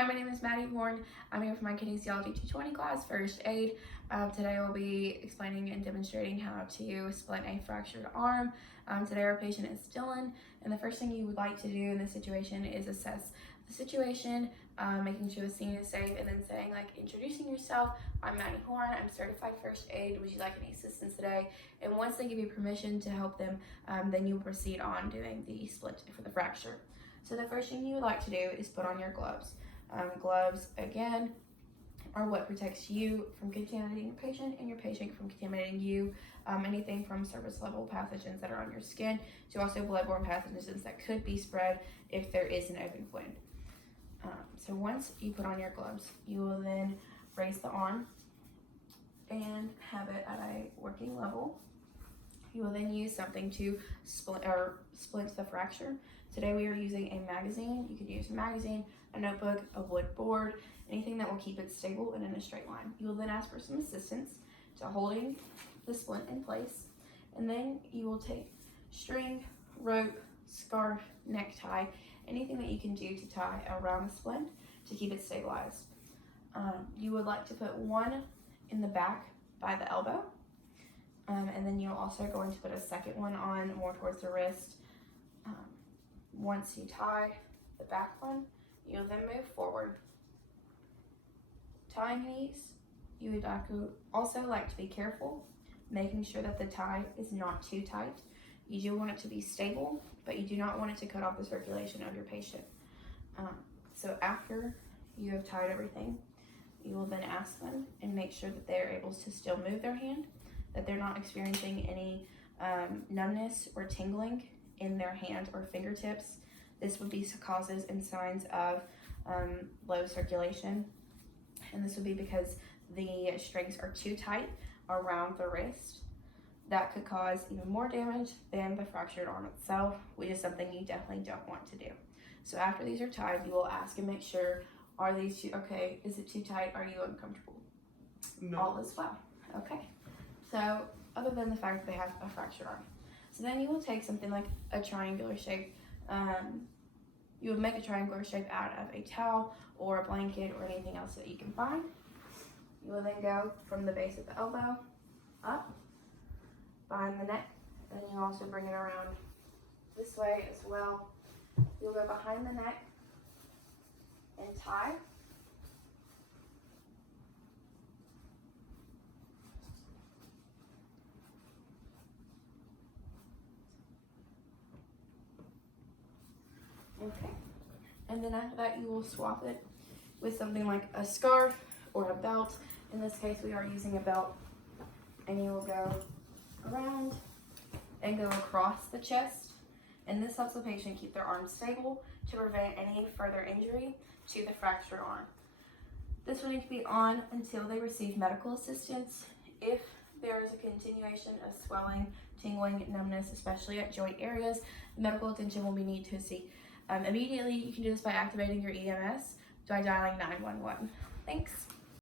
Hi, my name is Maddie Horn. I'm here for my kinesiology 220 class, first aid. Today I will be explaining and demonstrating how to split a fractured arm. Today our patient is Dylan, and the first thing you would like to do in this situation is assess the situation, making sure the scene is safe, and then saying, like, introducing yourself. I'm Maddie Horn. I'm certified first aid. Would you like any assistance today? And once they give you permission to help them, then you'll proceed on doing the split for the fracture. So the first thing you would like to do is put on your gloves. Gloves, again, are what protects you from contaminating your patient and your patient from contaminating you. Anything from surface level pathogens that are on your skin to also bloodborne pathogens that could be spread if there is an open wound. So once you put on your gloves, you will then raise the arm and have it at a working level. You will then use something to split the fracture. Today we are using a magazine. You could use a magazine, a notebook, a wood board, anything that will keep it stable and in a straight line. You will then ask for some assistance to holding the splint in place, and then you will take string, rope, scarf, necktie, anything that you can do to tie around the splint to keep it stabilized. You would like to put one in the back by the elbow, and then you're also going to put a second one on more towards the wrist. Once you tie the back one, you'll then move forward. Tying these, you would also like to be careful, making sure that the tie is not too tight. You do want it to be stable, but you do not want it to cut off the circulation of your patient. So after you have tied everything, you will then ask them and make sure that they are able to still move their hand, that they're not experiencing any numbness or tingling in their hand or fingertips. This would be causes and signs of low circulation, and this would be because the strings are too tight around the wrist. That could cause even more damage than the fractured arm itself, which is something you definitely don't want to do. So after these are tied, you will ask and make sure, are these two okay? Is it too tight? Are you uncomfortable? No. All is well. Okay. So other than the fact that they have a fractured arm. So then you will take something like a triangular shape. You would make a triangular shape out of a towel or a blanket or anything else that you can find. You will then go from the base of the elbow up behind the neck, and you also bring it around this way as well. You'll go behind the neck and tie. Okay, and then after that you will swap it with something like a scarf or a belt. In this case we are using a belt, and you will go around and go across the chest, and this helps the patient keep their arm stable to prevent any further injury to the fractured arm. This will need to be on until they receive medical assistance. If there is a continuation of swelling, tingling, numbness, especially at joint areas, medical attention will be needed to seek immediately. You can do this by activating your EMS by dialing 911. Thanks.